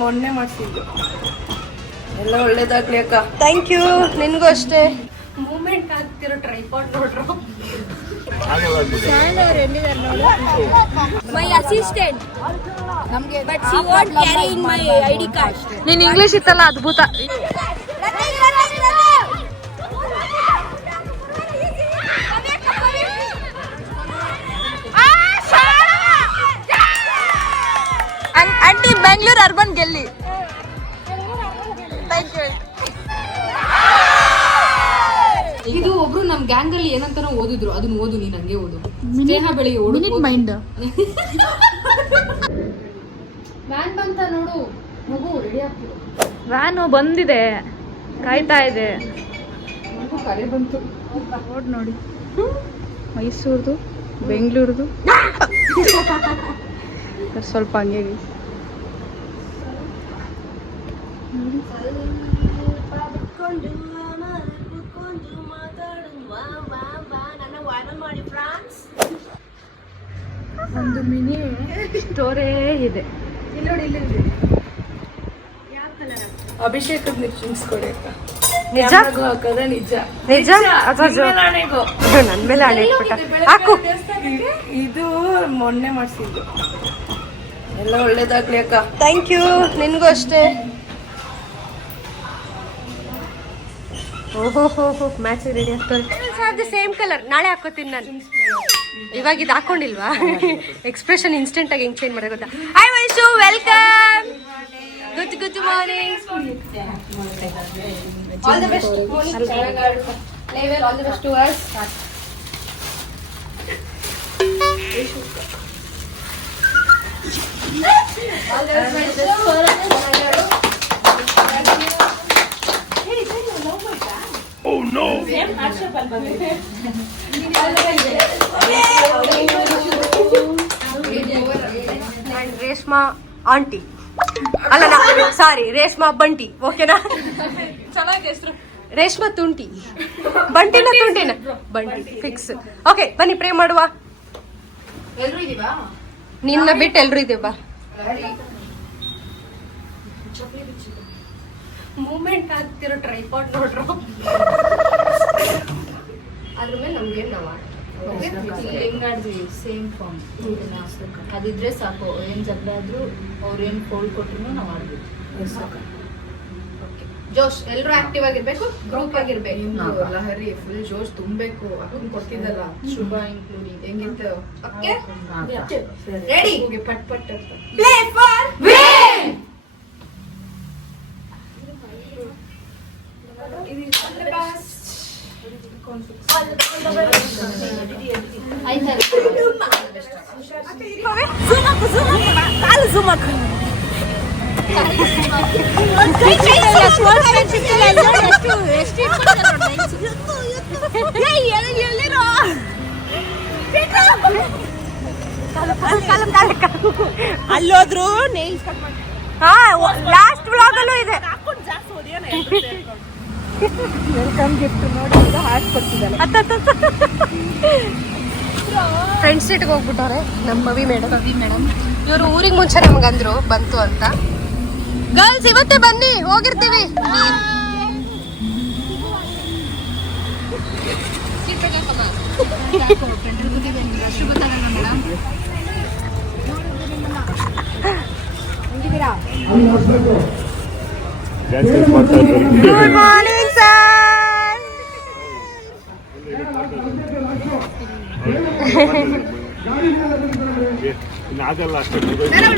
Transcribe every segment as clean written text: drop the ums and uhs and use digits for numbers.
ಮೊನ್ನೆ ಮಾಡಿಸಿದ್ದು ಎಲ್ಲ ಒಳ್ಳೇದಾಗ್ಲಿ ಅಕ್ಕ. Thank you. ನಿನ್ಗೂ ಅಷ್ಟೇ. ಮೂಮೆಂಟ್ ಆಗ್ತಿರೋ ಟ್ರೈಪಾಡ್ ನೋಡ್ರು. ಮೈ ಅಸಿಸ್ಟೆಂಟ್ ನಮಗೆ but she want carry in my ID card. ನೀನ್ ಇಂಗ್ಲಿಷ್ ಇತ್ತಲ್ಲ ಅದ್ಭುತ. ಆಂಟಿ ಬೆಂಗಳೂರು ಅರ್ಬನ್ ಗೆಲ್ಲಿ. Thank you. ಇದು ಒಬ್ರು ನಮ್ ಗ್ಯಾಂಗ್ ಅಲ್ಲಿ ಏನಂತಾನೋ ಓದಿದ್ರು, ಅದನ್ನ ಓದು ನೀನ್ ಹಂಗೆ ಓದು. ಸ್ನೇಹ ಬೆಳಿಗ್ಗೆ ಓಡು ಮೈಂಡ್. ವ್ಯಾನ್ ಬಂತ ನೋಡು ಮಗು, ರೆಡಿ ಆಗ್ತಿದೆ. ವ್ಯಾನು ಬಂದಿದೆ, ಕಾಯ್ತಾ ಇದೆ. ಮಗು ಕರೆ ಬಂತು ನೋಡಿ. ಮೈಸೂರ್ದು, ಬೆಂಗಳೂರ್ದು ಸ್ವಲ್ಪ ಹಂಗೆ ಒಂದು ಮಿನಿ ಸ್ಟೋರೇ ಇದೆ. ಅಭಿಷೇಕದ ನಿಶ್ಚಿನ್ಸ್ ಕೊಡಿ ಅಕ್ಕ. ನಿಜ ಹಾಕದ ನಿಜ ನಿಜ ನನ್ ಮೇಲೆ ಹಣೆ ಇಟ್ಬಿಟ್ಟ. ಹಾಕು. ಇದು ಮೊನ್ನೆ ಮಾಡಿಸಿದ್ದು ಎಲ್ಲ ಒಳ್ಳೇದಾಗ್ಲಿ ಅಕ್ಕ. Thank you. ನಿನ್ಗೂ ಅಷ್ಟೇ. ಓಹೋ ಮ್ಯಾಚ್ ರೆಡಿ ಆಗ್ತದೆ. ಸೇಮ್ ಕಲರ್ ನಾಳೆ ಹಾಕೋತೀನಿ ನಾನು. ಇವಾಗ ಇದು ಹಾಕೊಂಡಿಲ್ವಾ? ಎಕ್ಸ್ಪ್ರೆಷನ್ ಇನ್ಸ್ಟೆಂಟ್ ಆಗಿ ಹೆಂಗ್ ಚೇಂಜ್ ಮಾಡೋದು ಗೊತ್ತಾ? Hi Vaishu, welcome. Good morning. All the best level. All the best to us. Oh no! Reshma aunty ಅಲ್ಲ, ಸಾರಿ ರೇಷ್ಮಾ ಬಂಟಿ. ಓಕೆನಾ? ಚೆನ್ನಾಗಿ ಹೆಸರು. ರೇಷ್ಮಾ ತುಂಟಿ. ಬಂಟಿನ ತುಂಟಿನ ಬಂಟಿ ಫಿಕ್ಸ್. ಓಕೆ ಬನ್ನಿ ಪ್ರೇ ಮಾಡುವ. ಎಲ್ರು ಇದೀವಾ? ನಿನ್ನ ಬಿಟ್ಟು ಎಲ್ರು ಇದೆ ಬಾ. ಮೂಮೆಂಟ್ ಆಗ್ತಿರೋ ಟ್ರೈಪಾಡ್ ನೋಡ್ರು. ಅದ್ರ ಮೇಲೆ ನಮ್ಗೆ ಹೆಂಗಾಡ್ವಿ ಸೇಮ್ ಫಾರ್ಮ್ ಅದಿದ್ರೆ ಸಾಕು. ಏನ್ ಜಗಳ ಆದ್ರೂ ಅವ್ರು ಏನ್ ಕೋಲ್ ಕೊಟ್ರು ನಾವ್ ಆಡ್ಬೇಕು. ಜೋಶ್ ಎಲ್ರು ಆಕ್ಟಿವ್ ಆಗಿರ್ಬೇಕು, ಗ್ರೂಪ್ ಆಗಿರ್ಬೇಕು. ಲಹರಿ ಫುಲ್ ಜೋಶ್ ತುಂಬಬೇಕು. ಅದನ್ನ ಕೊಡ್ತಿದ್ದಲ್ಲ ಶುಭ ಇನ್ಕ್ಲೂಡಿಂಗ್ ಹೆಂಗಿತ್ತು. ಓಕೆ ರೆಡಿ, ಪಟ್ ಪಟ್ ಪ್ಲೇ ಫಾರ್ ವಿನ್. ಅಲ್ಲೋದ್ರು ಲಾಸ್ಟ್ ವ್ಲಾಗ್ ಅಲ್ಲೂ ಇದೆ. ವೆಲ್ಕಮ್ ಗಿಫ್ಟ್ ನೋಡಿ ಹಾಕಿ ಕೊಡ್ತಿದ್ದಾರೆ. ಫ್ರೆಂಡ್ಸ್ ಸೀಟ್ಗೆ ಹೋಗ್ಬಿಟ್ಟವ್ರೆ ನಮ್ಮ ಮವಿ ಮೇಡಮ್. ಇವರು ಊರಿಗೆ ಮುಂಚೆ ನಮಗಂದ್ರು ಬಂತು ಅಂತ. ಗರ್ಲ್ಸ್ ಇವತ್ತೇ ಬನ್ನಿ, ಹೋಗಿರ್ತೀವಿ. Good morning sir. ಆಗಲ್ಲ ಅಷ್ಟೇ.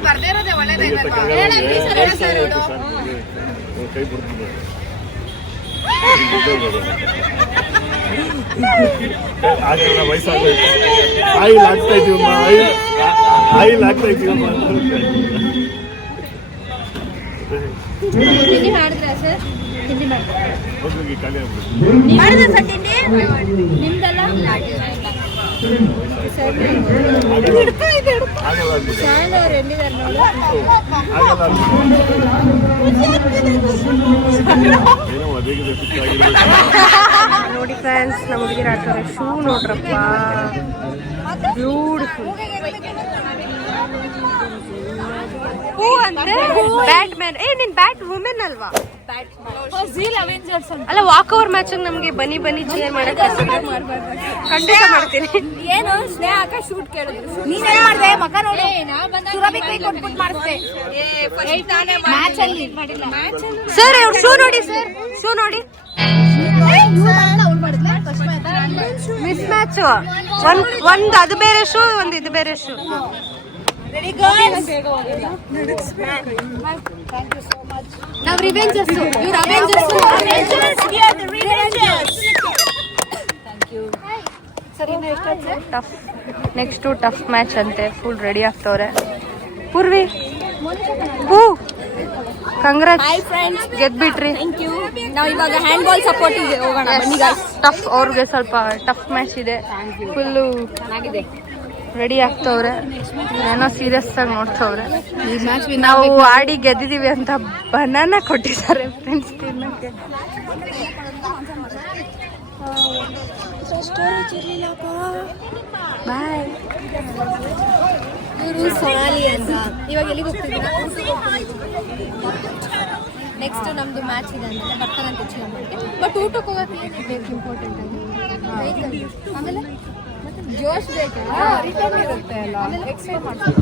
ಬರ್ದೇ ಇರೋದೇ ಒಳ್ಳೇದಾಯ್ತಲ್ವಾ? ಕೈ ಬಿಡ್ತಿದ್ದೆ. ಆಗಲ್ಲ, ವಯಸ್ಸಾಗಬೇಕು. ಆಯಿಲ್ ಹಾಕ್ತಾ ಇದೀವಮ್ಮ, ಆಯಿಲ್ ಹಾಕ್ತಾ ಇದೀವಮ್ಮ. ತಿಂಡಿ ಮಾಡಿದ್ರಾ ಸರ್? ತಿಂಡಿ ಹೋಗಿ ಖಾಲಿ ಆಗ್ಬಿಟ್ಟು ಮಾಡಿದ್ರ ಸರ್ ತಿಂಡಿ? ನಿಮ್ದಲ್ಲ? ಆಗಲ್ಲ ಆಗ್ಬಿಟ್ಟು ಶಾಲೆ ಅವ್ರು ಎಲ್ಲಿದ್ದಾರೆ ನೋಡಿ. ಆಗಲ್ಲ ಏನೋ ಅದೇಗಿದೆ ಫಿಕ್ಸ್ ಆಗಿರ್ಬೇಕು. ನೋಡಿ ಫ್ರೆಂಡ್ಸ್, ನಮ್ಮ ಹುಡುಗಿರ ಆಡ್ತಾರೆ. ಶೂ ನೋಡ್ರಪ್ಪ, ಬ್ಯೂಟಿಫುಲ್. ಹೂ ಅಂದ್ರೆ ಬ್ಯಾಟ್ ಮ್ಯಾನ್. ನೀನ್ ಬ್ಯಾಟ್ ವುಮೆನ್ ಅಲ್ವಾ? ಅಲ್ಲ, ವಾಕ್ ಓವರ್ ಮ್ಯಾಚ್ ನಮ್ಗೆ ಬನ್ನಿ ಬನ್ನಿ ಚೇರ್ ಮಾಡಕ್ಕೆ ಖಂಡಿತ ಮಾಡ್ತೀನಿ. ಏನು ಸ್ನೇಹ ಶೂಟ್ ಕೇಳಿದ್ರು, ನೀನೇನ್ ಮಾಡ್ದೆ? ಮಗ ನೋಡಿ ಸುರಭಿ ಕೈ ಕೊಟ್ಬಿಟ್ಟು ಮಾಡಿಸ್ದೆ ಮ್ಯಾಚ್ ಅಲ್ಲಿ. ಸರ್ ಶೂ ನೋಡಿ, ಸರ್ ಶೂ ನೋಡಿ. Miss match. ಒಂದ್ ಅದು ಬೇರೆ ಶೂ, ಒಂದ್ ಇದು ಬೇರೆ ಶೂ. ನಾವು ರಿವೆಂಜರ್ಸ್, ಇವ್ರು avengers. Tough, next tough match ಅಂತೆ. ಫುಲ್ ರೆಡಿ ಆಗ್ತವ್ರೆ. ಪೂರ್ವಿ, ಹೂ ಕಂಗ್ರಾಟ್ಸ್, ಗೆದ್ಬಿಟ್ರಿ. ನಾವು ಇವಾಗ ಹ್ಯಾಂಡ್ ಬಾಲ್ ಸಪೋರ್ಟ್ ಇದೆ, ಹೋಗೋಣ ಬನ್ನಿ ಗಾಯ್ಸ್. ಟಫ್, ಅವ್ರಿಗೆ ಸ್ವಲ್ಪ ಟಫ್ ಮ್ಯಾಚ್ ಇದೆ. ಫುಲ್ಲು ರೆಡಿ ಆಗ್ತವ್ರೆ, ಏನೋ ಸೀರಿಯಸ್ ಆಗಿ ನೋಡ್ತವ್ರೆ. ನಾವು ಆಡಿ ಗೆದ್ದಿದೀವಿ ಅಂತ ಬನಾನ ಕೊಟ್ಟಿದ್ದಾರೆ ಫ್ರೆಂಡ್ಸ್ ತಿನ್ನಕ್ಕೆ. ಬಾಯ್. ಇವರು ಸೊನಾಲಿ ಅಂತ. ಇವಾಗ ಎಲ್ಲಿಗೆ ಹೋಗ್ತಿದ್ದೀರಾ? ನೆಕ್ಸ್ಟ್ ನಮ್ದು ಮ್ಯಾಚ್ ಇದೆ ಅಂತ ಬರ್ತಾರಂತೆ ಚೇಂಜ್ ಮಾಡಿ. ಬಟ್ ಊಟಕ್ಕೆ ಹೋಗೋಕೆ ಏನು ಬೇಕು ಇಂಪಾರ್ಟೆಂಟ್ ಆಗಿ? ಆಮೇಲೆ ಜೋಶ್ ಬೇಕಲ್ಲ, ರಿಟರ್ನ್ ಇರುತ್ತೆ ಅಲ್ಲ,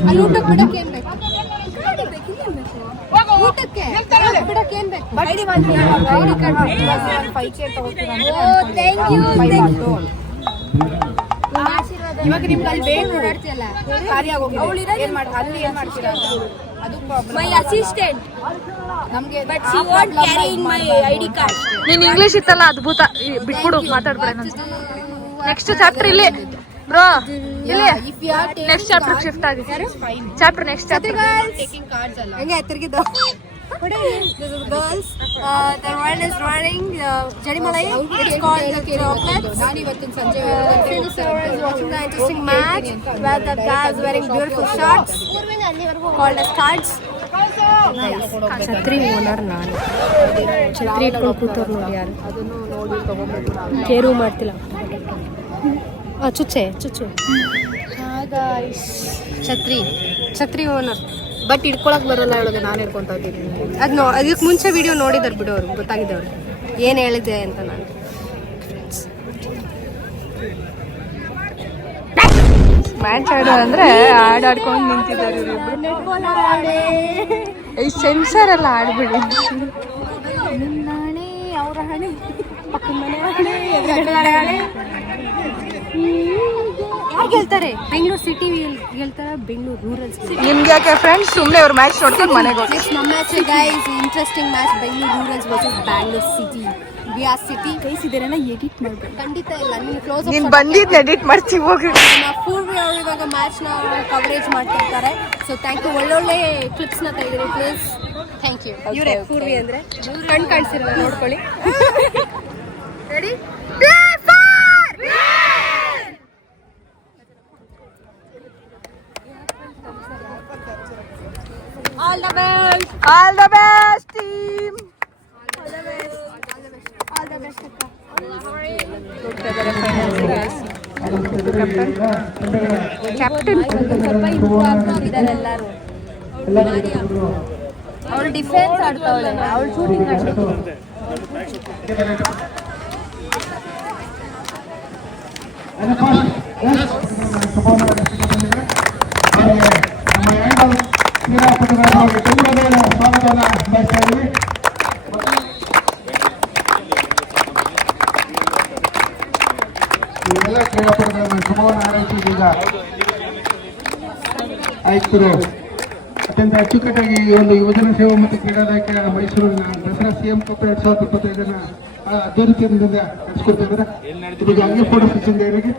ಅಲ್ಲಿ ಊಟಕ್ಕೆ ಬಿಡಕ್ಕೆ ಏನು ಬೇಕು? ಊಟಕ್ಕೆ ಬಿಡಕ್ಕೆ ಏನು ಬೇಕು? ID card. ಪೈಚೆ ತಗೋತೀರಾ? Thank you. ಇವಾಗ ನಿಮ್ಗೆ ಅಲ್ಲಿ ಬೇಕು ಓಡಾಡ್ತಿಯಲ್ಲ, ಕಾರ್ಯ ಅಲ್ಲಿ ಏನು ಮಾಡ್ತೀರಾ? ಅದು ಪ್ರಾಬ್ಲಮ್. ಮೈ ಅಸಿಸ್ಟೆಂಟ್ ನಮಗೆ, but she want carry in my ID card. ನೀನ್ ಇಂಗ್ಲಿಷ್ ಇತ್ತಲ್ಲ, ಅದ್ಭುತ. ಬಿಟ್ಬಿಡು, ಮಾತಾಡ್ಬೇಡ. ನೆಕ್ಸ್ಟ್ ಚಾಪ್ಟರ್ ಇಲ್ಲಿ ಬ್ರೋ, ಇಲ್ಲಿ ನೆಕ್ಸ್ಟ್ ಚಾಪ್ಟರ್ ಶಿಫ್ಟ್ ಆಗಿ. Chapter next chapter taking cards ಅಲ್ಲ, ಹಂಗೆ ತಿರುಗಿದ್ದು. This is girls. The one is running Jadimalai. It's called the Chocolates. Nani vattun Sanjay is watching the interesting match where the guy is wearing beautiful shorts called as cards. ಛತ್ರಿ owner ನಾನು. ಛತ್ರಿ ಇಟ್ಕೊಂಡು ಕೂತವ್ರು ನೋಡಿ ಯಾರು. Care ಮಾಡ್ತಿಲ್ಲ. ಚುಚ್ಚೆ ಛತ್ರಿ owner. But ಇಟ್ಕೊಳಕ್ ಬರಲ್ಲ ಹೇಳೋದು, ನಾನು ಹಿಡ್ಕೊಂತ ಇದ್ದೀನಿ. ಅದಕ್ಕೆ ಮುಂಚೆ ವಿಡಿಯೋ ನೋಡಿದಾರೆ ಬಿಡು, ಅವ್ರಿಗೆ ಗೊತ್ತಾಗಿದೆ ಅವ್ರಿಗೆ ಏನು ಹೇಳಿದೆ ಅಂತ. ನಾನು ಮ್ಯಾಚ್ ಆಡೋ ಅಂದ್ರೆ ಆಡ್ಕೊಂಡು ನಿಂತಿದ್ದಾರೆ ಈ ಸೆನ್ಸರ್ ಎಲ್ಲ ಆಡ್ಬಿಡಿ. ಅವ್ರ ಹಣೆ ಯಾರು ಗೆಲ್ತಾರೆ? ಬೆಂಗಳೂರು ಸಿಟಿ ಗೆಲ್ತಾರೆ, ಬೆಂಗಳೂರು ರೂರಲ್. ನಿಮ್ಗೆ ಯಾಕೆ ಫ್ರೆಂಡ್ಸ್, ಸುಮ್ಮನೆ ಅವ್ರ ಮ್ಯಾಚ್ ನೋಡ್ಕೊಂಡು ಮನೆಗೆ ಹೋಗಿ. ನಮ್ಮ match guys, interesting match. Bengaluru rurals versus Bangalore city. We are city. ಕೈಸಿದ್ದೀರೇನ ಎಡಿಟ್ ಮಾಡ್ಬೇಕು? ಖಂಡಿತ ಇಲ್ಲ, ನೀನು ಕ್ಲೋಸ್ ನೀನ್ ಬಂದಿದ್ದು ಎಡಿಟ್ ಮಾಡ್ತೀವಿ ಹೋಗಿ. ಪೂರ್ವಿ ಅವರು ಇವಾಗ ಮ್ಯಾಚ್ನ ಕವರೇಜ್ ಮಾಡ್ತಿರ್ತಾರೆ. ಸೊ ಥ್ಯಾಂಕ್ ಯು, ಒಳ್ಳೊಳ್ಳೆ ಕ್ಲಿಪ್ಸ್ನ ತೆಗೆದಿರಿ ಪ್ಲೀಸ್. Thank you. ಇವರೇ ಪೂರ್ವಿ ಅಂದ್ರೆ ಕಣ್ ಕಾಣಿಸಿರಲ್ಲ, ನೋಡ್ಕೊಳ್ಳಿ. Ready? All the best. All the best team. All the best. All the best. Captain ಸ್ವಲ್ಪ ಇಂಪ್ರೂವ್ ಆಗಿದ್ದಾರೆ ಎಲ್ಲರೂ. ಅವಳು ಡಿಫೆನ್ಸ್ ಆಡ್ತಾವಳೆ, ಅವಳು ಶೂಟಿಂಗ್ ಆಡ್ತಾಳೆ. ಕ್ರೀಡಾಪಟುಗಳಿಗೆ ತುಂಬಾ ಸ್ವಾಗತವನ್ನು ಬಯಸ್ತಾ ಇದ್ದೀವಿ. ಎಲ್ಲ ಕ್ರೀಡಾಪಟುಗಳನ್ನು ಶುಭವನ್ನು ಹಾರೈಸಿದ್ದೀಗ ಆಯುಕ್ತರು ಅತ್ಯಂತ ಅಚ್ಚುಕಟ್ಟಾಗಿ ಈ ಒಂದು ಯುವಜನ ಸೇವಾ ಮತ್ತು ಕ್ರೀಡಾ ಇಲಾಖೆ ಮೈಸೂರಿನ ದಸರಾ CM ಕಪ್ 2025 ಅದ್ದೂರಿಯಿಂದ ನಡೆಸಿಕೊಡ್ತಾ ಇದ್ದಾರೆ. ಇದೀಗ ಹಂಗೆ ಫೋಟೋ ಸಿಕ್ಕಿದೆ ಇವರಿಗೆ.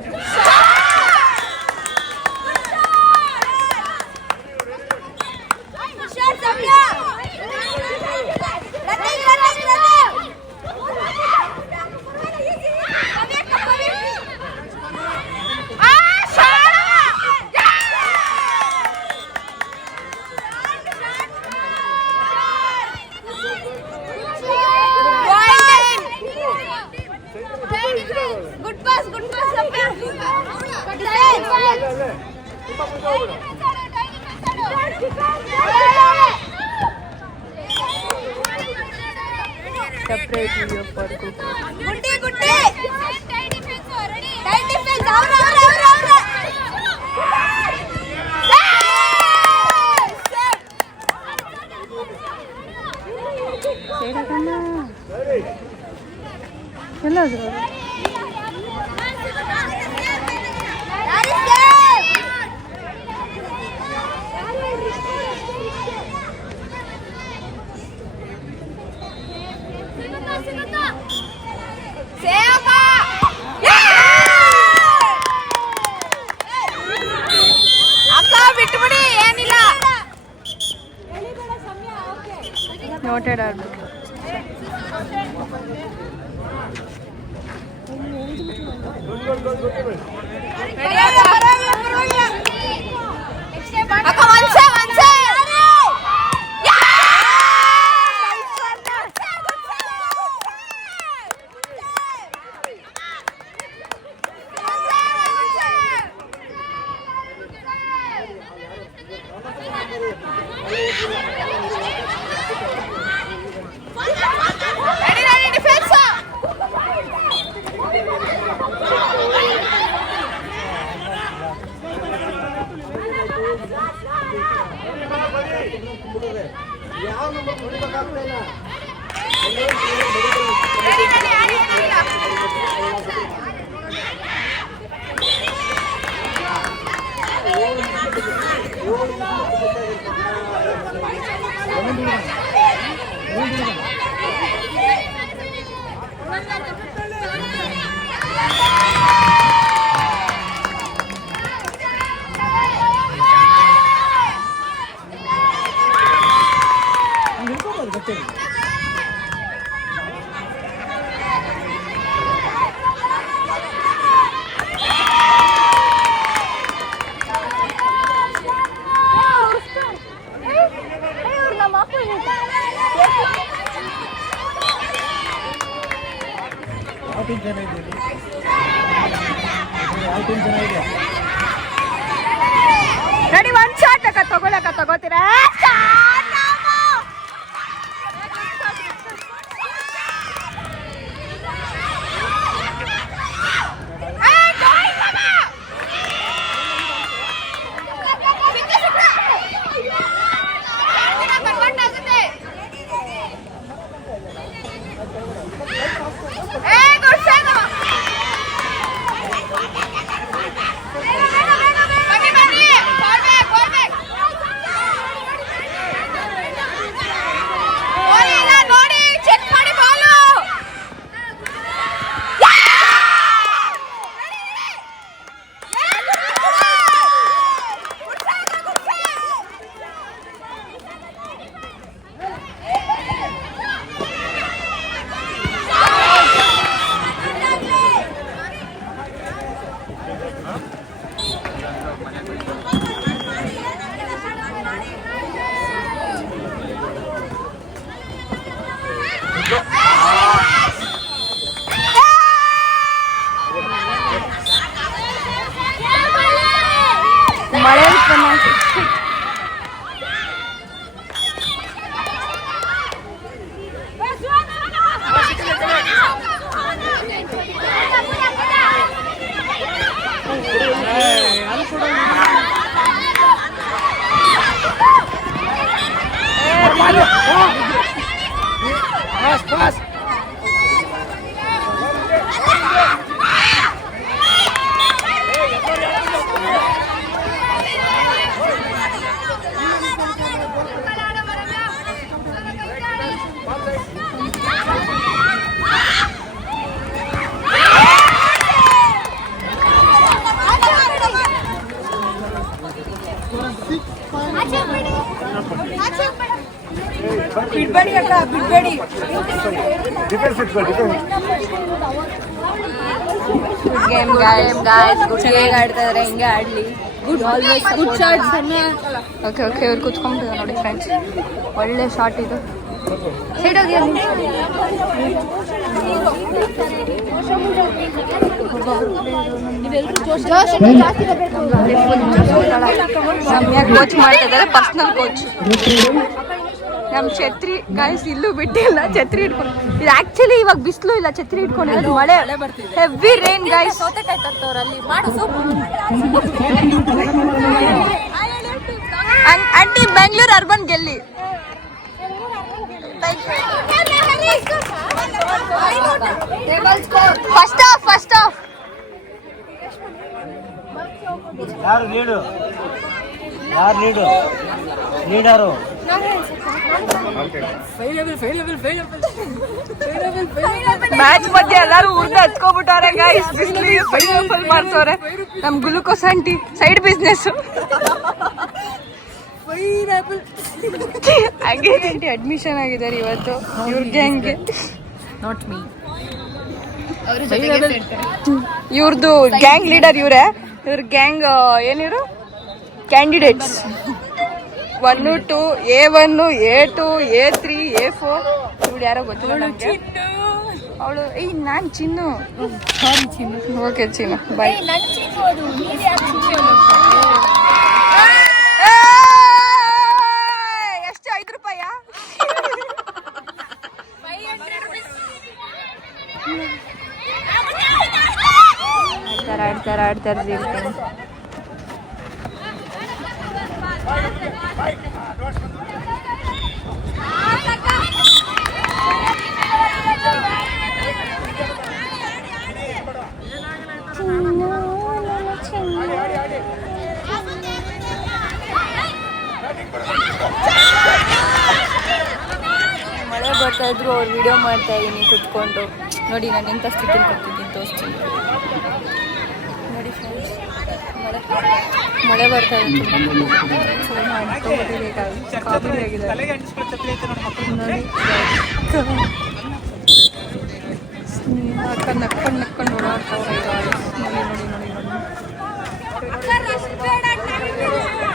Good pass. Separate video for cook. ಎಲ್ಲಾದ್ರು ಬಿಟ್ಬಿಡಿ ಏನಿಲ್ಲ. ನೋಟೆಡ್ ಆಗ್ಬೇಕು. ಅಕ್ಕ ಒಂದ್ಸೆ ರೆಡಿ ಒಂದ್ ಶಾಟ್ ಅಕ್ಕ ತಗೋತೀರಾ? ಮಳೆ ಬಿಡ್ಬೇಡಿ ಅಕ್ಕ, ಬಿಡ್ಬೇಡಿ. ಗೇಮ್ ಗಾಯ್ಸ್, ಗುಡ್ ಹೇಗೆ ಆಡ್ತಾ ಇದಾರೆ ಹಿಂಗೆ ಆಡ್ಲಿ. Good always good shot. Okay okay, ಇವ್ರು ಕೂತ್ಕೊಂಡ್ಬಿಟ್ಟಿದ್ದಾರೆ ನೋಡಿ ಫ್ರೆಂಡ್ಸ್. ಒಳ್ಳೆ ಶಾಟ್ ಇದು. ಸೈಡ್ ಹೋಗಿ ರಮ್ಯಾ ಕೋಚ್ ಮಾಡ್ತಾ ಇದ್ದಾರೆ, ಪರ್ಸನಲ್ ಕೋಚ್. ನಮ್ ಛತ್ರಿ ಗಾಯ್ಸ್ ಇಲ್ಲೂ ಬಿಟ್ಟಿಲ್ಲ, ಛತ್ರಿ ಹಿಡ್ಕೊಂಡು. ಇದು ಆಕ್ಚುಲಿ ಇವಾಗ ಬಿಸಿಲು ಇಲ್ಲ, ಛತ್ರಿ ಹಿಡ್ಕೊಂಡಿರೋದು. ಮಳೆ heavy rain guys. Aunty Bengaluru urban ಗೆಲ್ಲಿ. ಫಸ್ಟ್ ಆಫ್ ಯಾರು ಲೀಡರು ಮ್ಯಾಚ್ ಮಧ್ಯೆ ಎಲ್ಲಾರು ಉರ್ದು ಹಚ್ಕೊಬಿಟ್ಟವ್ರೆ ಗೈಸ್. ಬಿಸಿಲಿಗೆ ಫೈನಲ್ ಮಾಡ್ತವ್ರೆ. ನಮ್ ಗ್ಲೂಕೋಸ್ ಆಂಟಿ ಸೈಡ್ ಬಿಸ್ನೆಸ್. ಹಾಗೆ ಆಂಟಿ ಅಡ್ಮಿಷನ್ ಆಗಿದ್ದಾರೆ ಇವತ್ತು ಇವ್ರ ಗ್ಯಾಂಗ್ಗೆ. Not me. ಇವ್ರದ್ದು ಗ್ಯಾಂಗ್ ಲೀಡರ್ ಇವರೇ. ಇವ್ರ gang ಏನಿವರು candidates 1, 2, A1, A2, A3, A4. ಇವಳು ಯಾರೋ ಗೊತ್ತಿಲ್ಲ ನಮಗೆ. ಅವಳು ನಾನ್ ಚಿನ್ನು. ಓಕೆ ಚಿನ್ನು ಬಾಯ್. ಎಷ್ಟು 5 ರೂಪಾಯ? ಆಡ್ತಾರೆ ಮಳೆ ಬರ್ತಾ ಇದ್ರು ಅವ್ರು ವಿಡಿಯೋ ಮಾಡ್ತಾ ಇದೀನಿ ಕುತ್ಕೊಂಡು. ನೋಡಿ ನಾನು ಎಂಥ ಸ್ಥಿತಿಲಿ ಕೊಡ್ತಿದ್ದೀನಿ ತೋರಿಸ್ತೀನಿ ನೋಡಿ ಫ್ರೆಂಡ್ಸ್. ಮಳೆ ಬರ್ತಾ ಇದೆ, ಕಾಮಿಡಿ ಆಗಿದೆ ನೋಡಿ. ನಕ್ಕೊಂಡು ಓಡಾಡ್ತಾವ್ರೆ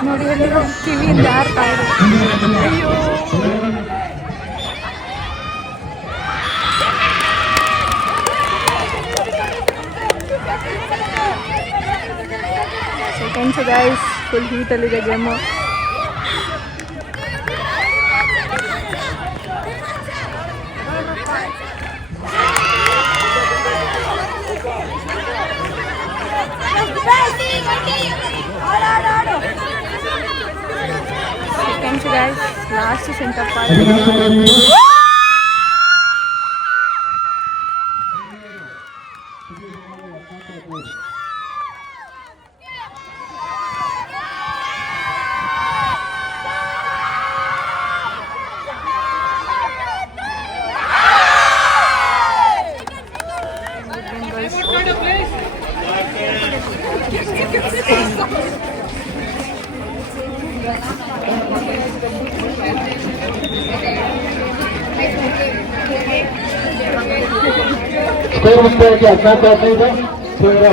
ನೋಡಿ ಅಲ್ಲಿ ಕಿವಿಯಿಂದ ಹಾರ್ತಾ ಇದೆ. ಅಯ್ಯೋ ಸೆಕೆಂಡ್ಸ್ ಗೈಸ್. ಫುಲ್ ಹೀಟಲ್ಲಿದೆ game. Seconds guys. Last centre part.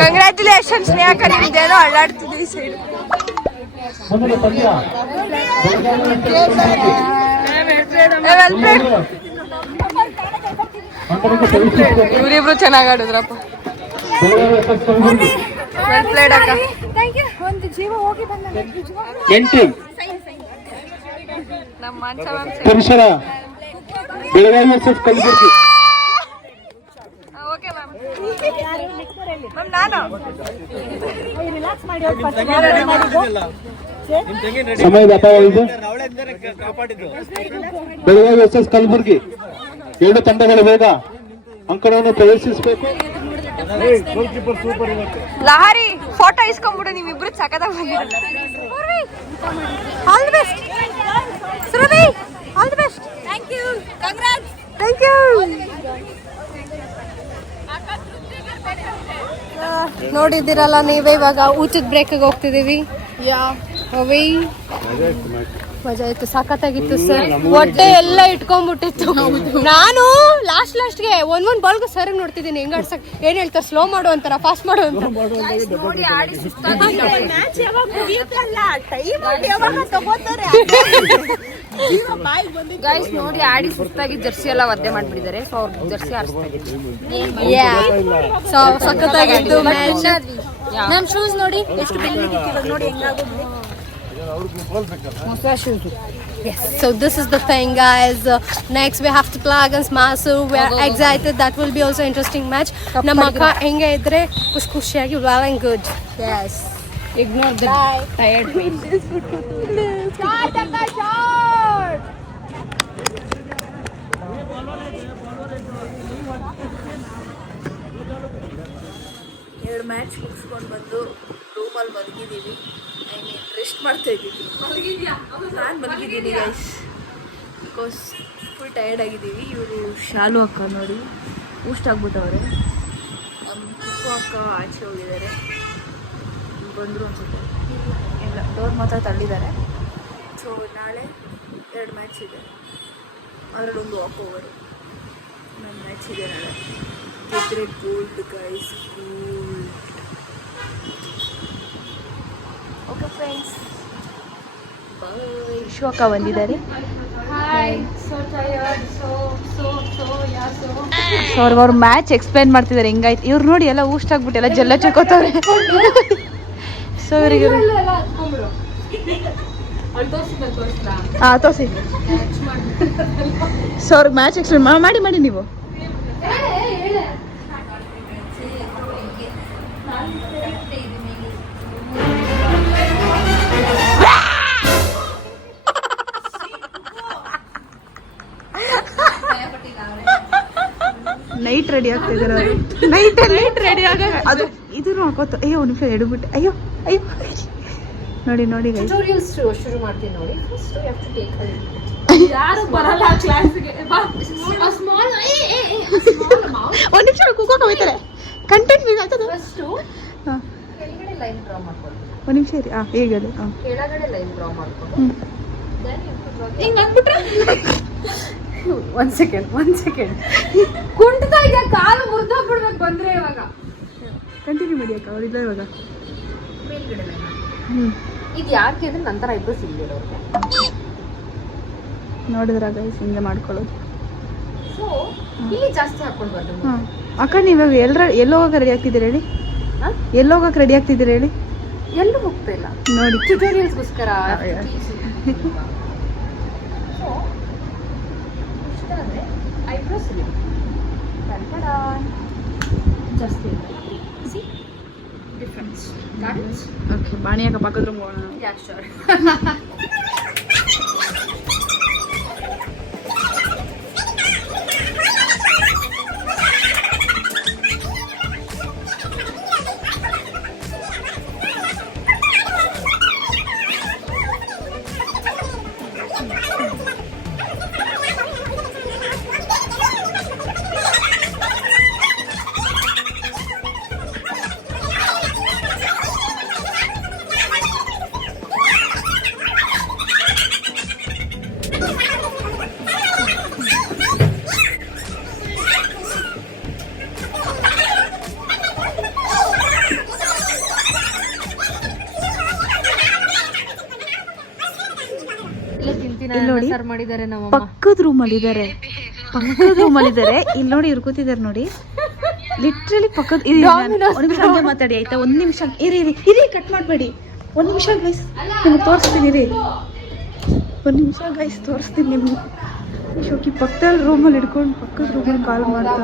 Congratulations Sneha. ಕರೀತಿದ್ದೇನೋ ಅಳ್ಳಾಡ್ತಿದ್ದೆ ಈ ಸೈಡ್. ಇವರಿಬ್ರು ಚೆನ್ನಾಗಿ ಆಡಿದ್ರಪ್ಪ. ವೆಲ್ ಪ್ಲೇಡ್ ಅಕ್ಕ. ನಮ್ಮ ಮಾನ್ಸ ಓಕೆ ಮ್ಯಾಮ್. ಮ್ಯಾಮ್ ನಾನು ಸಮಯದ ಅಪಾಯವಿದೆ. ಬೆಳಗಾವಿ ವರ್ಸಸ್ ಕಲಬುರಗಿ 2 ತಂಡಗಳು ಬೇಗ ಅಂಕಣವನ್ನು ಪ್ರದರ್ಶಿಸಬೇಕು. ಲಹರಿ ಫೋಟೋ ಇಸ್ಕೊಂಡ್ಬಿಡು, ನೀವಿಬ್ರು ಸಖತ್ತಾಗಿ ಬಂದಿದ್ದೀರಿ. All the best Surabhi, all the best. Thank you, congrats. Thank you. ನೋಡಿದ್ದೀರಲ್ಲ ನೀವೇ. ಇವಾಗ ಊಟದ ಬ್ರೇಕಿಗೆ ಹೋಗ್ತಿದ್ದೀವಿ. ಅವಿ ಮಜಾ ಇತ್ತು, ಸಖತ್ತಾಗಿತ್ತು ಸರ್. ಹೊಟ್ಟೆ ಎಲ್ಲ ಇಟ್ಕೊಂಡ್ಬಿಟ್ಟಿತ್ತು. ನಾನು ಲಾಸ್ಟ್ಗೆ ಒಂದೊಂದು ಬಾಲ್ಗೂ ಸರ್ ನೋಡ್ತಿದ್ದೀನಿ ಹೆಂಗ್ ಆಡ್ಸಕ್. ಏನ್ ಹೇಳ್ತಾರೆ, ಸ್ಲೋ ಮಾಡು ಅಂತಾರ, ಫಾಸ್ಟ್ ಮಾಡು ಅಂತ. ಗೈಸ್ ನೋಡಿ ಆಡಿ ಸುಸ್ತಾಗಿ ಜರ್ಸಿ ಎಲ್ಲ ಒದ್ದೆ ಮಾಡ್ಬಿಟ್ಟಿದ್ದಾರೆ. ಸೊ ಅವ್ರು ಜರ್ಸಿ ಆರಿಸ್ತಾ ಸೊ ಸಖತ್ತಾಗಿತ್ತು ಮ್ಯಾಚ್. ನಮ್ ಶೂಸ್ ನೋಡಿ ಎಷ್ಟು ಬೆಳ್ಳಿದಿತ್ತು ಇವಾಗ ನೋಡಿ ಹೆಂಗಾಗೋದು. Yes, so this is the thing, guys. Next we have to play against Masu. We are excited. That will be also interesting match. Namma akka henga idre ಖುಷಿಯಾಗಿ well and good. Yes. Ignore the tired face. ಎರಡು match ಮುಗಿಸ್ಕೊಂಡು ಬಂದು ರೂಮಲ್ಲಿ ಮಲಗಿದ್ದೀವಿ. I mean rest ಮಾಡ್ತಾ ಇದ್ದೀವಿ. ನಾನು ಮಲಗಿದ್ದೀನಿ guys, because full tired ಆಗಿದ್ದೀವಿ. ಇವರು ಶಾಲು ಅಕ್ಕ ನೋಡಿ ಊಷ್ಟ ಆಗ್ಬಿಟ್ಟವ್ರೆ. ನಮ್ಮ ಕುಕ್ಕು ಅಕ್ಕ ಆಚೆ ಹೋಗಿದ್ದಾರೆ, ಬಂದರು ಅನ್ಸುತ್ತೆ. ಇಲ್ಲ, ಡೋರ್ ಮಾತ್ರ ತಳ್ಳಿದ್ದಾರೆ. ಸೊ ನಾಳೆ 2 ಮ್ಯಾಚ್ ಇದೆ, ಅದರಲ್ಲಿ ಒಂದು ವಾಕ್ ಓವರು. ನನ್ನ ಮ್ಯಾಚ್ ಇದೆ ನಾಳೆ. ಗೆದ್ರೆ gold guys, gold. Okay friends, bye. ವಿಶ್ವಕ್ಕ ಬಂದಿದ್ದಾರೆ. ಸೊ ಅವ್ರ ಮ್ಯಾಚ್ ಎಕ್ಸ್ಪ್ಲೈನ್ ಮಾಡ್ತಿದ್ದಾರೆ ಹೆಂಗಾಯ್ತು. ಇವ್ರು ನೋಡಿ ಎಲ್ಲ ಊಷ್ಟ ಆಗ್ಬಿಟ್ಟು ಎಲ್ಲ ಜಲ್ಲ ಚಕೋತವ್ರೆ. ಸೊ ಇವರಿಗೆ ತೋರಿಸಿ. ಸೊ ಅವ್ರಿಗೆ ಮ್ಯಾಚ್ ಎಕ್ಸ್ಪ್ಲೈನ್ ಮಾಡಿ ನೀವು. ನೈಟ್ ರೆಡಿ ಆಗ್ತಿದ್ದಾರೆ ಅವರು. ನೈಟ್ ರೆಡಿ ಆಗ ಅದು ಇದು ಹಾಕೋತ. ಅಯ್ಯೋ ಒಂದು ನಿಮಿಷ ಎಡಬಿಟ್ಟೆ. ಅಯ್ಯೋ ನೋಡಿ ಗೈಸ್, ಶುರು ಮಾಡ್ತೀನಿ ನೋಡಿ. ಒಂದ್ ನಿಮಿಷ ಕೂಗೋಕೆ ಹೋಗ್ತಾರೆ. ಕಂಟೆಂಟ್ ಬೇಕಾಗ್ತದೆ. ಕೆಳಗಡೆ ಲೈನ್ ಡ್ರಾ ಮಾಡ್ಕೊಳ್ಳಿ. ಒಂದ್ ನಿಮಿಷ ಇರಿ. ಈಗ ಹೇಳಿ. ಕೆಳಗಡೆ ಲೈನ್ ಡ್ರಾ ಮಾಡ್ಕೊಂಡು ಹಿಂಗ ಅಂದ್ಬಿಟ್ರೆ ಒಂದ್ ಸೆಕೆಂಡ್ ಕುಂಟ್ತಾ ಇದೆಯಾ? ಕಾಲು ಮುರಿದೋಗ್ಬಿಡ್ಬೇಕು ಬಂದ್ರೆ ಇವಾಗ. ಕಂಟಿನ್ಯೂ ಮಾಡಿ ಅಕ್ಕ, ಅವರಿಲ್ಲ ಇವಾಗ. ಮೇಲ್ಗಡೆ ಲೈನ್ ಇದು ಯಾಕೆ ಅಂದ್ರೆ ನಂತರ ಇಬ್ಬರು ಸಿಗ್ಲಿರೋರಿಗೆ. ನೋಡಿದ್ರ ಗೈಸ್ ಹಿಂಗೆ ಮಾಡ್ಕೊಳ್ಳೋದು. ಸೊ ಇಲ್ಲಿ ಜಾಸ್ತಿ ಹಾಕೊಂಡು ಬರ್ದು. ಅಕ್ಕ ನೀವು ಎಲ್ಲಿ ಹೋಗಕ್ಕೆ ರೆಡಿ ಆಗ್ತಿದ್ದೀರಿ ಹೇಳಿ? ಎಲ್ಲಿ ಹೋಗಕ್ಕೆ ರೆಡಿ ಆಗ್ತಿದ್ದೀರಿ ಹೇಳಿ? ಎಲ್ಲೂ ಹೋಗ್ತಾ ಇಲ್ಲ ನೋಡಿ, ಟ್ಯುಟೋರಿಯಲ್ಸ್ಗೋಸ್ಕರ. ಸೊ ಇಷ್ಟ ಅಂದರೆ ಐಬ್ರೋಸ್ ಇಲ್ಲಿ ಜಾಸ್ತಿ ಡಿಫ್ರೆನ್ಸ್. ಓಕೆ, ಬಾಣಿ ಅಕ್ಕ ಪಕ್ಕದ ರೂಮ್ ಹೋಗೋಣ. Yeah sure. ನೋಡಿ ಮಾಡಿದ್ದಾರೆ ನಮ್ಮ ಪಕ್ಕದ ರೂಮಲ್ಲಿ ಇದ್ದಾರೆ. ಇಲ್ಲಿ ನೋಡಿ ಇವ್ರು ಕೂತಿದ್ದಾರೆ ನೋಡಿ, ಲಿಟ್ರಲಿ ಪಕ್ಕದ. ಒಂದ್ ನಿಮಿಷ ಹಂಗೆ ಮಾತಾಡಿ ಆಯ್ತಾ? ಒಂದ್ ನಿಮಿಷ ಇರಿ, ಕಟ್ ಮಾಡಬೇಡಿ. ಒಂದ್ ನಿಮಿಷ ಗೈಸ್, ನಿಮ್ಗೆ ತೋರಿಸ್ತೀನಿ ಇರಿ. ಒಂದ್ ನಿಮಿಷ ಗೈಸ್, ತೋರಿಸ್ತೀನಿ ನಿಮ್ಗೆ. ಶೋಕಿ ಪಕ್ಕದ ರೂಮಲ್ಲಿ ಹಿಡ್ಕೊಂಡು ಪಕ್ಕದ ರೂಮಲ್ಲಿ ಕಾಲ್ ಮಾಡ್ತಾರೆ.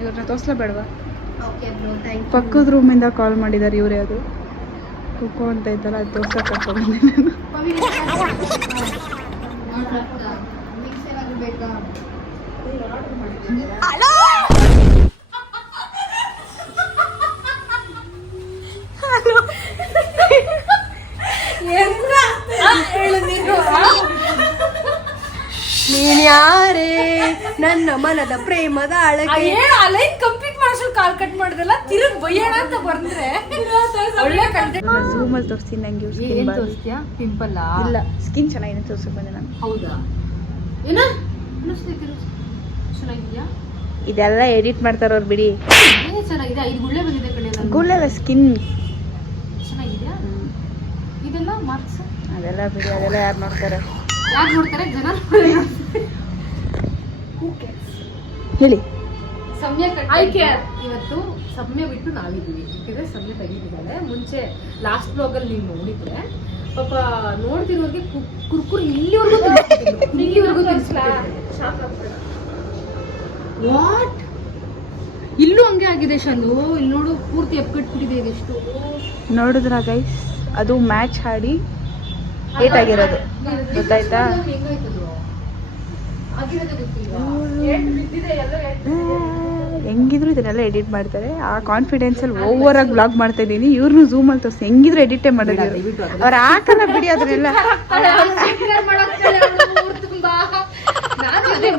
ಇವ್ರನ್ನ ತೋರಿಸ್ಲೇಬೇಡವಾ? ಪಕ್ಕದ ರೂಮಿಂದ ಕಾಲ್ ಮಾಡಿದ್ದಾರೆ ಇವರೇ. ಅದು ಕುಕ್ಕೋ ಅಂತ ಇದ್ದಲ್ಲ, ಅದು ತೋರ್ಸಕ್ಕೆ ಕರ್ಕೊಂಡು ಬಂದೆ ನಾನು. ನೀನ್ ಯಾರೇ ನನ್ನ ಮನದ ಪ್ರೇಮದ ಅಳಕೆ. ಲೈನ್ ಕಂಪ್ಲೀಟ್ ಮಾಡಿಸಲು ಕಾಲ್ ಕಟ್ ಮಾಡಿದಲ್ಲ, ತಿರುಗಿ ಬಯ್ಯೋಣ ಅಂತ ಬಂದ್ರೆ ಒಳ್ಳೆ ಕಂಟೆಂಟ್. ಝೂಮ್ ಅಲ್ಲಿ ತೋರಿಸ್ತೀನಿ ನಂಗೆ. ಏನ್ ತೋರಿಸ್ತೀಯಾ? ಪಿಂಪಲ್ ಇಲ್ಲ, ಸ್ಕಿನ್ ಚೆನ್ನಾಗಿದೆ ತೋರ್ಸಕ್ ಬಂದೆ ನಾನು. ಹೌದಾ? ಏನ ಚೆನ್ನಾಗಿದ್ಯಾ? ಇದೆಲ್ಲ ಎಡಿಟ್ ಮಾಡ್ತಾರ ಅವ್ರು ಬಿಡಿ. ಏನೇ ಚೆನ್ನಾಗಿದೆ. 5 ಗುಳ್ಳೆ ಬಂದಿದೆ ಕಡೆ. ಗುಳ್ಳೆಲ್ಲ ಸ್ಕಿನ್ ಚೆನ್ನಾಗಿದೆ. ಇದೆಲ್ಲ ಮಾರ್ಕ್ಸ್ ಅದೆಲ್ಲ ಬಿಡಿ, ಅದೆಲ್ಲ ಯಾರು ನೋಡ್ತಾರೆ? ಯಾರು ನೋಡ್ತಾರೆ? ಜನ ಹೇಳಿ. ಸಮಯ ಇವತ್ತು ಸಮಯ ಬಿಟ್ಟು ನಾವಿದ್ದೀವಿ. ಯಾಕಂದ್ರೆ ಸಮಯ ತೆಗಿತಿದ್ದಾಳೆ. ಮುಂಚೆ ಲಾಸ್ಟ್ ಬ್ಲಾಗಲ್ಲಿ ನೀವು ನೋಡಿದ್ರೆ ಪಾಪ ನೋಡ್ತಿರೋರಿಗೆ ಕುರ್ಕುರು ಇಲ್ಲಿವರೆಗೂ ವಾಟ್ ಇಲ್ಲೂ ಹಂಗೆ ಆಗಿದೆ ಶಂದು. ಇಲ್ಲಿ ನೋಡು ಪೂರ್ತಿ ಎಪ್ಕಟ್ಬಿಟ್ಟಿದೆ ಇದೆಷ್ಟು. ನೋಡಿದ್ರ ಗೈಸ್, ಅದು ಮ್ಯಾಚ್ ಆಡಿ ಏಟ್ ಆಗಿರೋದು ಗೊತ್ತಾಯ್ತಾ? ಹೆಂಗಿದ್ರು ಇದನ್ನೆಲ್ಲ ಎಡಿಟ್ ಮಾಡ್ತಾರೆ. ಆ ಕಾನ್ಫಿಡೆನ್ಸ್ ಅಲ್ಲಿ ಓವರ್ ಆಗಿ ಬ್ಲಾಗ್ ಮಾಡ್ತಾ ಇದ್ದೀನಿ. ಇವ್ರನ್ನು ಝೂಮ್ ಅಲ್ಲಿ ತೋರಿಸಿ ಹೆಂಗಿದ್ರು ಎಡಿಟೇ ಮಾಡೋದು. ಅವ್ರು ಹಾಕಲ್ಲ ಬಿಡಿ ಅದನ್ನೆಲ್ಲ.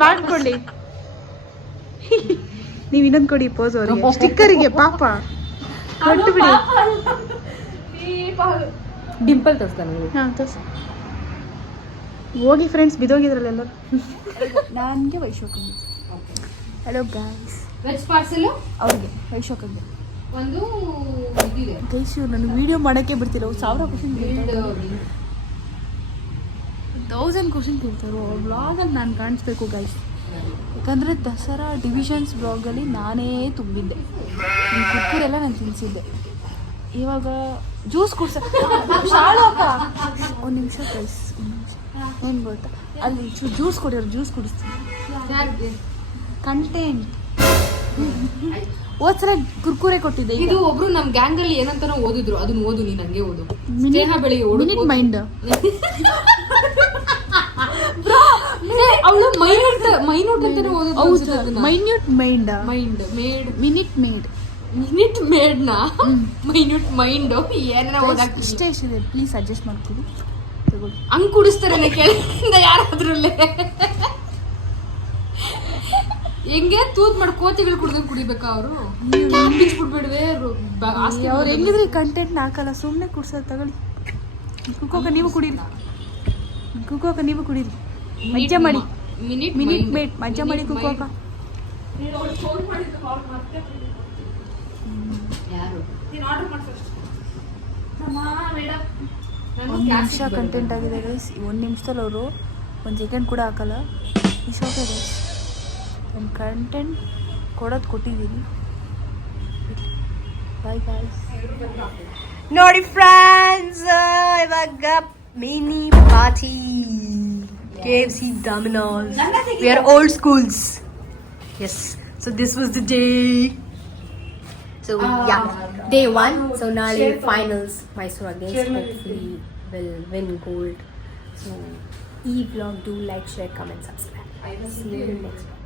ಮಾಡ್ಕೊಳ್ಳಿ. ನೀವ್ ಇನ್ನೊಂದು ಕೊಡಿ ಪೋಸ್ ಅವ್ರಿಗೆ, ಸ್ಟಿಕ್ಕರಿಗೆ ಪಾಪ ಕೊಟ್ಟು ಬಿಡಿ. ಡಿಂಪಲ್ ತೋರಿಸ್ತಾನೆ. ಹಾ ತೋರ್ಸಿ. ಹೋಗಿ ಫ್ರೆಂಡ್ಸ್, ಬಿದೋಗಿದ್ರಲ್ಲ ಎಲ್ಲರೂ. ನನಗೆ ವೈಶೋಕಂಗೆ. Hello guys. ವೆಜ್ ಪಾರ್ಸೆಲ್ ಅವ್ರಿಗೆ ವೈಶೋಕಂಗೆ ಒಂದು ಇದಿದೆ. ಗೈಸ್ ಇವ್ರು ನನಗೆ ವಿಡಿಯೋ ಮಾಡೋಕ್ಕೆ ಬಿಡ್ತಿಲ್ಲ. 1000 ಕ್ವಶನ್ ಕೇಳ್ತಾರೆ, 1000 ಕ್ವಶನ್ ಕೇಳ್ತಾರೆ. ಬ್ಲಾಗಲ್ಲಿ ನಾನು ಕಾಣಿಸ್ಬೇಕು ಗೈಸ್. ಯಾಕಂದರೆ ದಸರಾ ಡಿವಿಷನ್ಸ್ ಬ್ಲಾಗಲ್ಲಿ ನಾನೇ ತುಂಬಿದ್ದೆ. ಈ ಕುಕ್ಕರೆಲ್ಲ ನಾನು ತಿನ್ನಿಸಿದ್ದೆ. ಇವಾಗ ಜ್ಯೂಸ್ ಕುಡ್ಸ ಶಾಲು ಅಕ್ಕ. ಒಂದು ನಿಮಿಷ ಗೈಸ್, ಒಂದು ನಿಮಿಷ. ಏನು ಗೊತ್ತಾ, ಅಲ್ಲಿ ಜ್ಯೂಸ್ ಕೊಡಿಯೋರು ಜ್ಯೂಸ್ ಕುಡಿಸ್ತೀನಿ. ಕಂಟೆಂಟ್ ಹೋದ್ಸಲ ಕುರ್ಕುರೆ ಕೊಟ್ಟಿದ್ದೆ. ಇದು ಒಬ್ರು ನಮ್ ಗ್ಯಾಂಗ್ ಅಲ್ಲಿ ಏನಂತಾನೋ ಓದಿದ್ರು, ಅದನ್ನ ಓದು. ನೀನ್ ಹಂಗೆ ಓದು. ಸ್ನೇಹ ಬೆಳಿಗ್ಗೆ ಮಿನಿಟ್ ಮೈಂಡ್. ಅವಳು ಮೈನ್ಯೂಟ್ ಅಂತಾನೆ ಓದೋದು. Minute mind. Mind made minute made. Minute ಮೇಡ್ನ ಮೈನ್ಯೂಟ್ ಮೈಂಡ್ ಏನ ಓದಾಕ್ ಇಷ್ಟೇ ಇದೆ. ಪ್ಲೀಸ್ ಅಡ್ಜಸ್ಟ್ ಮಾಡ್ತೀವಿ. ತಗೊಳ್ಳಿ. ಹಂಗ್ ಕುಡಿಸ್ತಾರೆ ಕೇಳಿಂದ ಯಾರಾದ್ರಲ್ಲೇ. ಹೆಂಗೆ ತೂತ್ ಮಾಡಿ ಕೋತಿಗಳು ಕುಡ್ದಂಗ್ ಕುಡಿಬೇಕಾ ಅವರು? ಬಿಡ್ಬೇಡ್ವೆ ಅವ್ರು ಹೆಂಗಿದ್ರೆ ಕಂಟೆಂಟ್ ಹಾಕಲ್ಲ, ಸುಮ್ಮನೆ ಕುಡ್ಸೋದು. ತಗೊಳ್ಳಿ ಕುಕ್ಕೋಕ, ನೀವು ಕುಡೀರಿ. ಕುಕ್ಕೋಕ ನೀವು ಕುಡೀರಿ. ಮಜ್ಜಾ ಮಾಡಿ. ಮಿನಿಟ್ ಮೇಡ್ ಮಜ್ಜಾ ಮಾಡಿ ಕುಕ್ಕೋಕ. ಒಂದು ನಿಮಿಷ ಕಂಟೆಂಟ್ ಆಗಿದೆ ಗೈಸ್. 1 ನಿಮಿಷದಲ್ಲಿ ಅವರು 1 ಸೆಕೆಂಡ್ ಕೂಡ ಹಾಕಲ್ಲ. It's okay guys. ನಾನು ಕಂಟೆಂಟ್ ಕೊಡೋದು ಕೊಟ್ಟಿದ್ದೀನಿ. Bye guys. ನೋಡಿ ಫ್ರೆಂಡ್ಸ್, ಇವಾಗ mini party KFC, Domino's. We are old schools. Yes. So this was the day. So yeah, day 1. So now finals. Mysore against hopefully will win gold. So vlog, do like, share, comment, subscribe. I will see you in the next one.